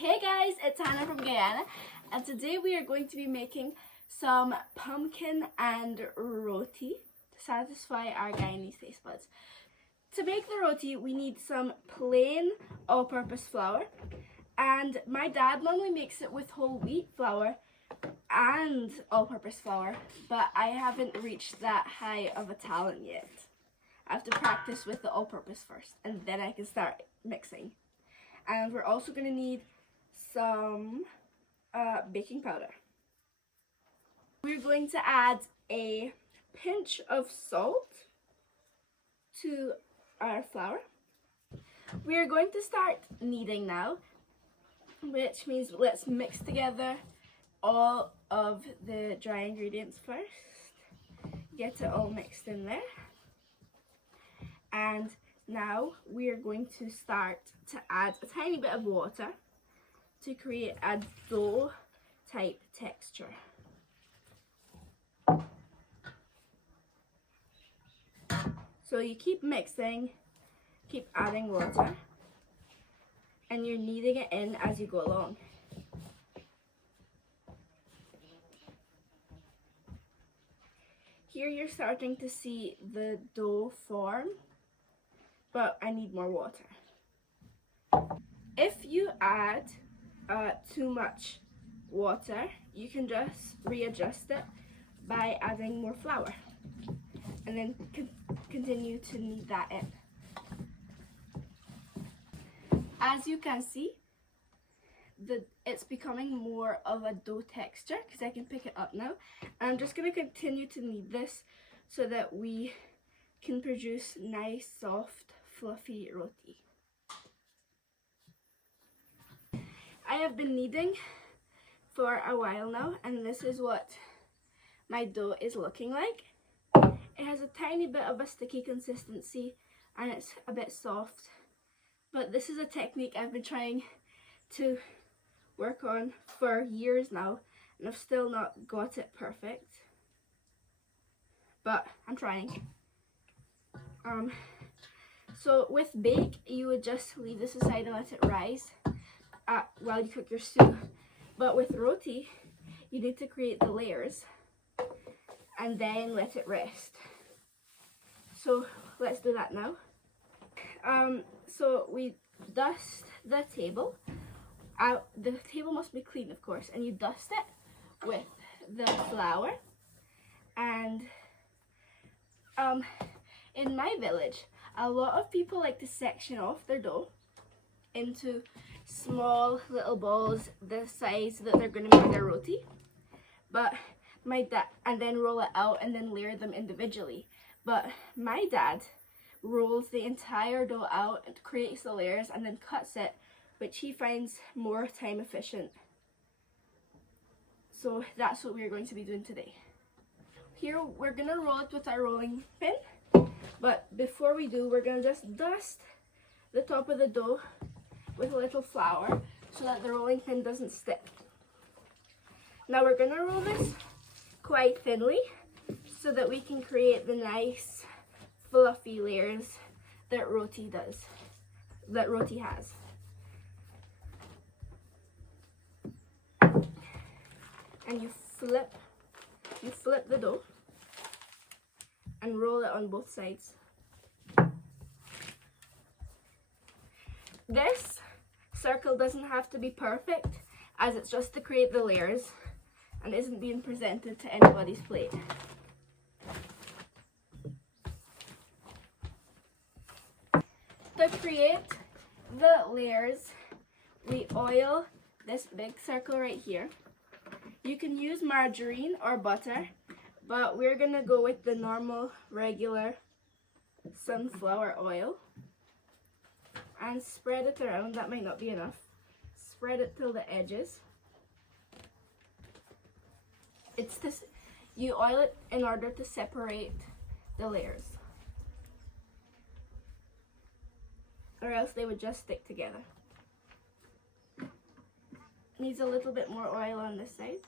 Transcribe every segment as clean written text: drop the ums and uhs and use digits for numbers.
Hey guys, it's Hannah from Guyana, and today we are going to be making some pumpkin and roti to satisfy our Guyanese taste buds. To make the roti, we need some plain all-purpose flour, and my dad normally makes it with whole wheat flour and all-purpose flour, but I haven't reached that high of a talent yet. I have to practice with the all-purpose first, and then I can start mixing. And we're also going to need some baking powder. We're going to add a pinch of salt to our flour. We are going to start kneading now, which means let's mix together all of the dry ingredients first. Get it all mixed in there. And now we are going to start to add a tiny bit of water to create a dough type texture. So you keep mixing, keep adding water, and you're kneading it in as you go along. Here you're starting to see the dough form, but I need more water. If you add too much water, you can just readjust it by adding more flour, and then continue to knead that in. As you can see, it's becoming more of a dough texture because I can pick it up now. And I'm just going to continue to knead this so that we can produce nice, soft, fluffy roti. I have been kneading for a while now, and this is what my dough is looking like. It has a tiny bit of a sticky consistency and it's a bit soft, but this is a technique I've been trying to work on for years now, and I've still not got it perfect, but I'm trying. So with bake, you would just leave this aside and let it rise while you cook your stew. But with roti, you need to create the layers and then let it rest. So let's do that now. So we dust the table. The table must be clean, of course, and you dust it with the flour. And in my village, a lot of people like to section off their dough into small little balls the size that they're going to make their roti, but and then roll it out and then layer them individually. But my dad rolls the entire dough out and creates the layers and then cuts it, which he finds more time efficient. So that's what we're going to be doing today. Here we're going to roll it with our rolling pin, but before we do, we're going to just dust the top of the dough with a little flour so that the rolling pin doesn't stick. Now we're going to roll this quite thinly so that we can create the nice fluffy layers that roti has. And you flip the dough and roll it on both sides. This circle doesn't have to be perfect, as it's just to create the layers and isn't being presented to anybody's plate. To create the layers, we oil this big circle right here. You can use margarine or butter, but we're gonna go with the normal, regular sunflower oil. And spread it around. That might not be enough. Spread it till the edges. You oil it in order to separate the layers, or else they would just stick together. Needs a little bit more oil on this side.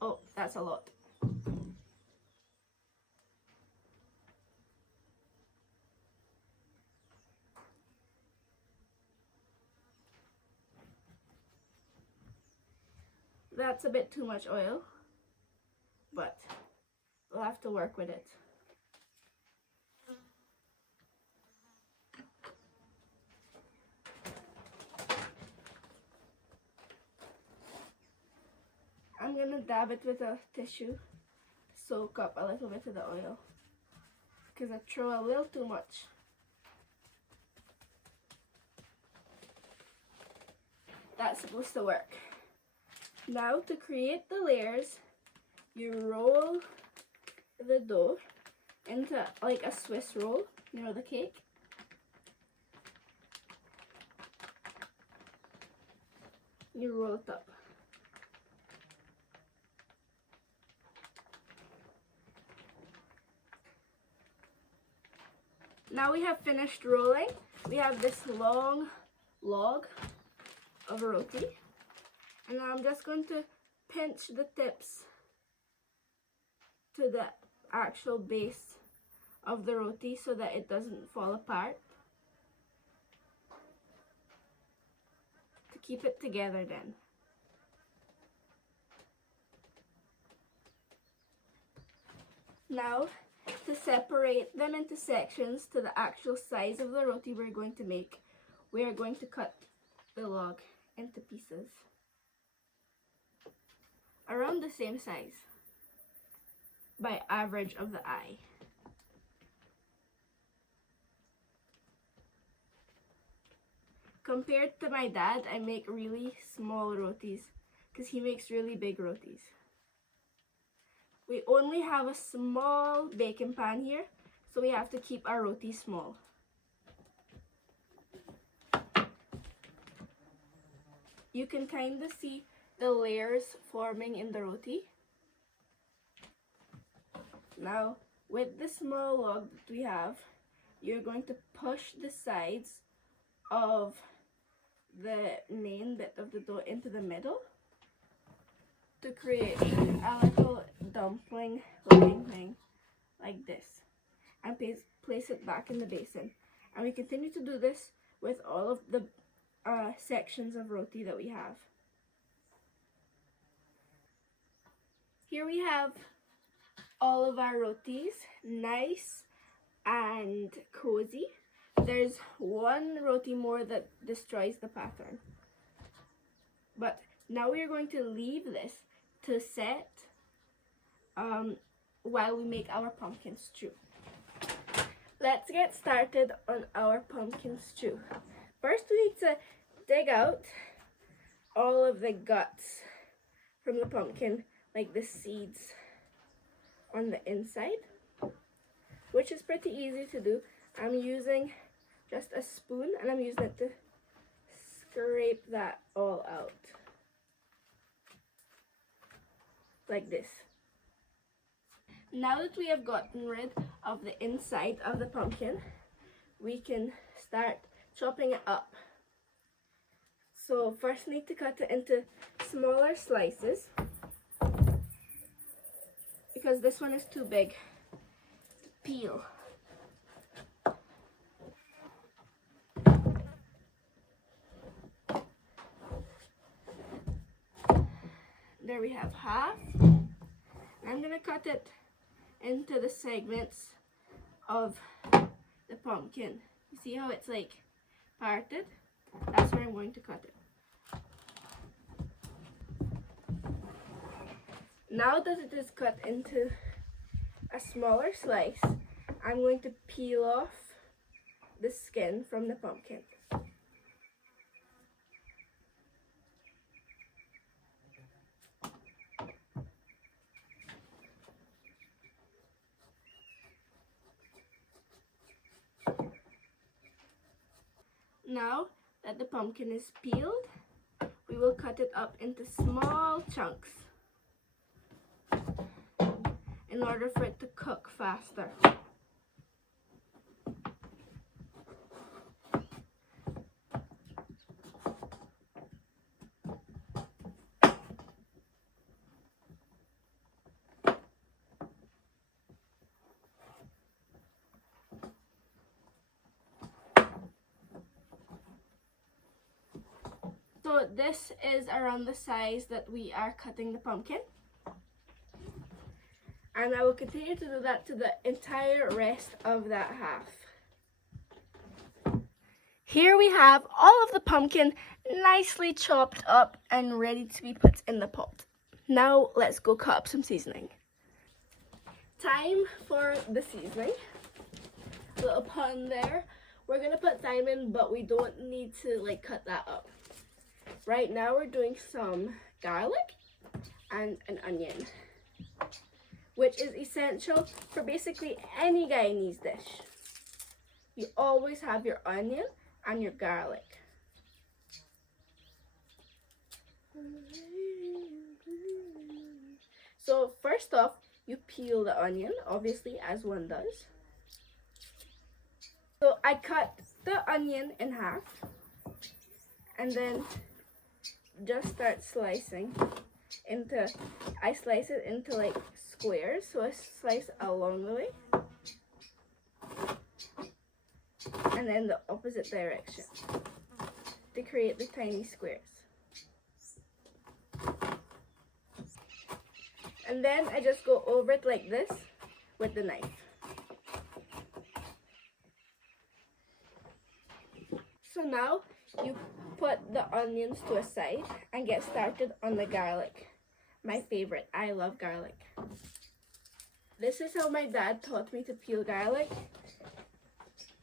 Oh, that's a lot. That's a bit too much oil, but we'll have to work with it. I'm gonna dab it with a tissue to soak up a little bit of the oil because I throw a little too much. That's supposed to work. Now to create the layers, you roll the dough into like a Swiss roll, you know, the cake. You roll it up. Now we have finished rolling. We have this long log of roti. And now I'm just going to pinch the tips to the actual base of the roti so that it doesn't fall apart. To keep it together then. Now, to separate them into sections to the actual size of the roti we're going to make, we are going to cut the log into pieces around the same size by average of the eye. Compared to my dad, I make really small rotis because he makes really big rotis. We only have a small baking pan here, so we have to keep our roti small. You can kind of see the layers forming in the roti. Now, with the small log that we have, you're going to push the sides of the main bit of the dough into the middle to create a little dumpling looking thing like this, and place it back in the basin. And we continue to do this with all of the sections of roti that we have. Here we have all of our rotis, nice and cozy. There's one roti more that destroys the pattern. But now we are going to leave this to set while we make our pumpkin stew. Let's get started on our pumpkin stew. First we need to dig out all of the guts from the pumpkin, like the seeds on the inside, which is pretty easy to do. I'm using just a spoon and I'm using it to scrape that all out. Like this. Now that we have gotten rid of the inside of the pumpkin, we can start chopping it up. So first need to cut it into smaller slices because this one is too big to peel. There we have half. I'm gonna cut it into the segments of the pumpkin. You see how it's like parted? That's where I'm going to cut it. Now that it is cut into a smaller slice, I'm going to peel off the skin from the pumpkin. Now that the pumpkin is peeled, we will cut it up into small chunks in order for it to cook faster. So this is around the size that we are cutting the pumpkin. And I will continue to do that to the entire rest of that half. Here we have all of the pumpkin nicely chopped up and ready to be put in the pot. Now let's go cut up some seasoning. Time for the seasoning. A little pun there. We're gonna put thyme in, but we don't need to like cut that up. Right now we're doing some garlic and an onion, which is essential for basically any Guyanese dish. You always have your onion and your garlic. So first off, you peel the onion, obviously, as one does. So I cut the onion in half and then just start slicing into, I slice it into like squares, so I slice along the way and then the opposite direction to create the tiny squares. And then I just go over it like this with the knife. So now you put the onions to a side and get started on the garlic. My favorite. I love garlic. This is how my dad taught me to peel garlic.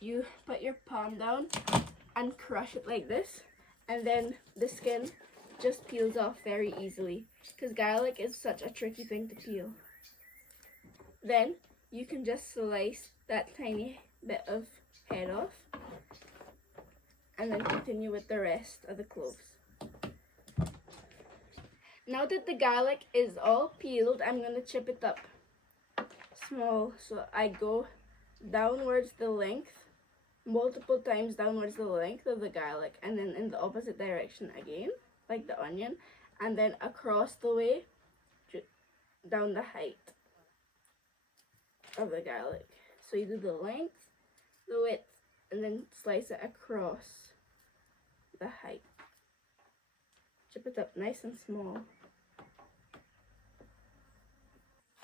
You put your palm down and crush it like this, and then the skin just peels off very easily because garlic is such a tricky thing to peel. Then you can just slice that tiny bit of head off and then continue with the rest of the cloves. Now that the garlic is all peeled, I'm going to chip it up small. So I go downwards the length, multiple times downwards the length of the garlic, and then in the opposite direction again, like the onion, and then across the way, down the height of the garlic. So you do the length, the width, and then slice it across the height. Chip it up nice and small.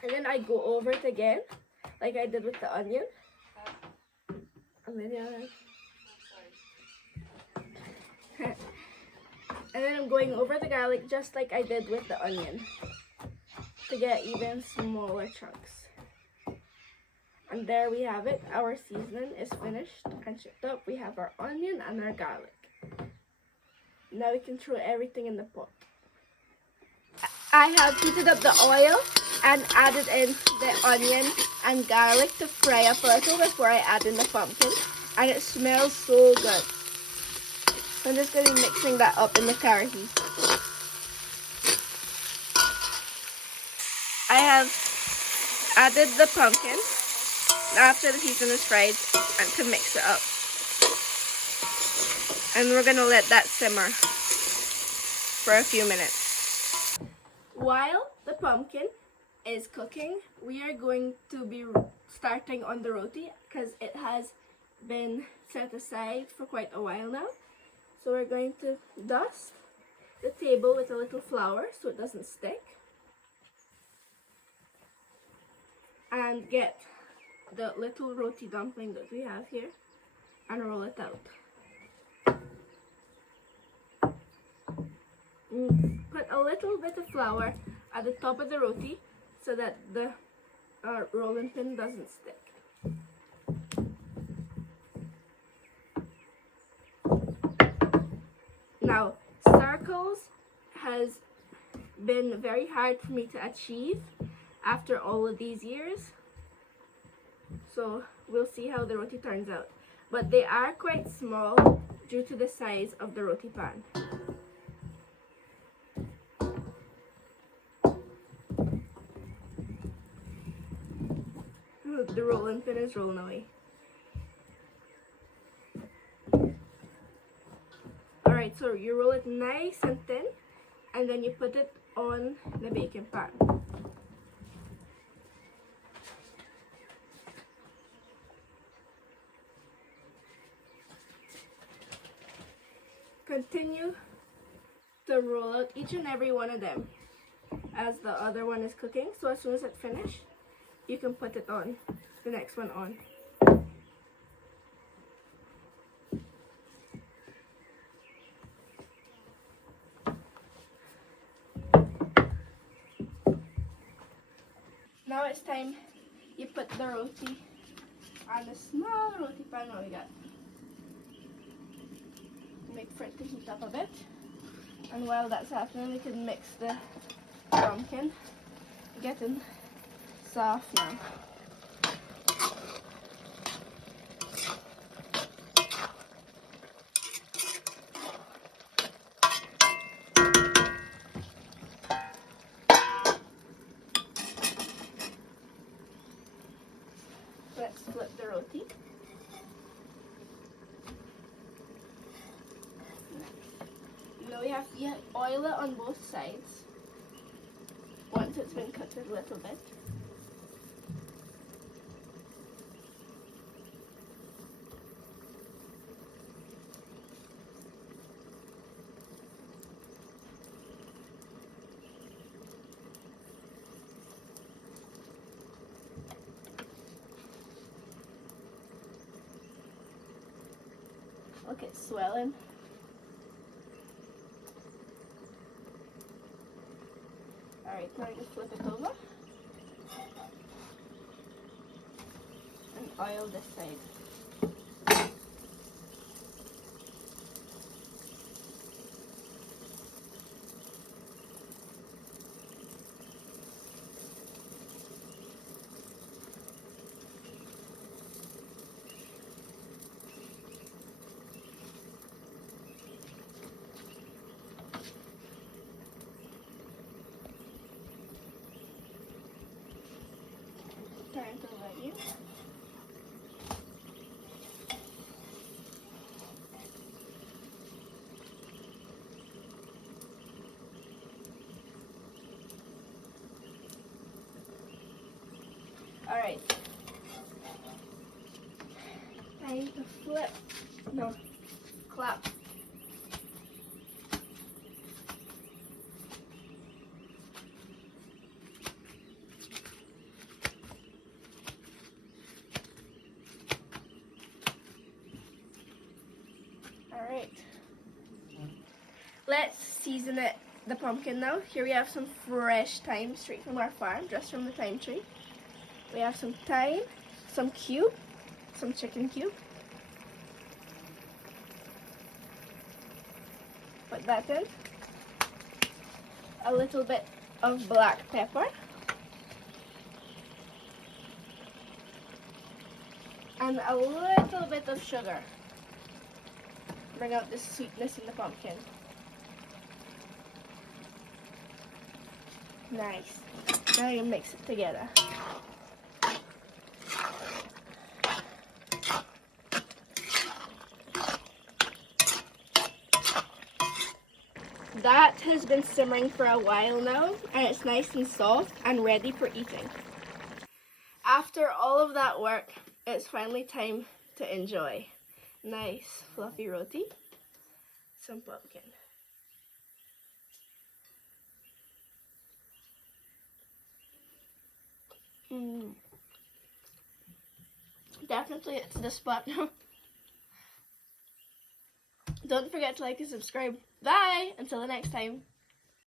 And then I go over it again, like I did with the onion. And then I'm going over the garlic just like I did with the onion to get even smaller chunks. And there we have it. Our seasoning is finished and chipped up. We have our onion and our garlic. Now we can throw everything in the pot. I have heated up the oil and added in the onion and garlic to fry up a little before I add in the pumpkin. And it smells so good. So I'm just going to be mixing that up in the karahi. I have added the pumpkin after the seasoning is fried and to mix it up. And we're going to let that simmer for a few minutes. While the pumpkin is cooking, we are going to be starting on the roti because it has been set aside for quite a while now. So we're going to dust the table with a little flour so it doesn't stick. And get the little roti dumpling that we have here and roll it out. Put a little bit of flour at the top of the roti so that the rolling pin doesn't stick. Now, circles has been very hard for me to achieve after all of these years. So we'll see how the roti turns out. But they are quite small due to the size of the roti pan. The rolling pin is rolling away. Alright, so you roll it nice and thin and then you put it on the baking pan. Continue to roll out each and every one of them as the other one is cooking. So as soon as it's finished, you can put it on, the next one on. Now it's time you put the roti on the small roti pan that we got. Wait for it to heat up a bit. And while that's happening, we can mix the pumpkin. Getting soft now. Let's flip the roti. Now we have to oil it on both sides once it's been cooked a little bit. Look, it's swelling. Alright, now I just flip it over and oil this side. Turn to the right. Alright. Time to flip. No. Clap. Alright. Let's season it, the pumpkin now. Here we have some fresh thyme straight from our farm, just from the thyme tree. We have some thyme, some cube, some chicken cube. Put that in. A little bit of black pepper. And a little bit of sugar. Bring out the sweetness in the pumpkin. Nice. Now you mix it together. That has been simmering for a while now, and it's nice and soft and ready for eating. After all of that work, it's finally time to enjoy. Nice fluffy roti, some pumpkin. Definitely it's the spot. Don't forget to like and subscribe. Bye! Until the next time.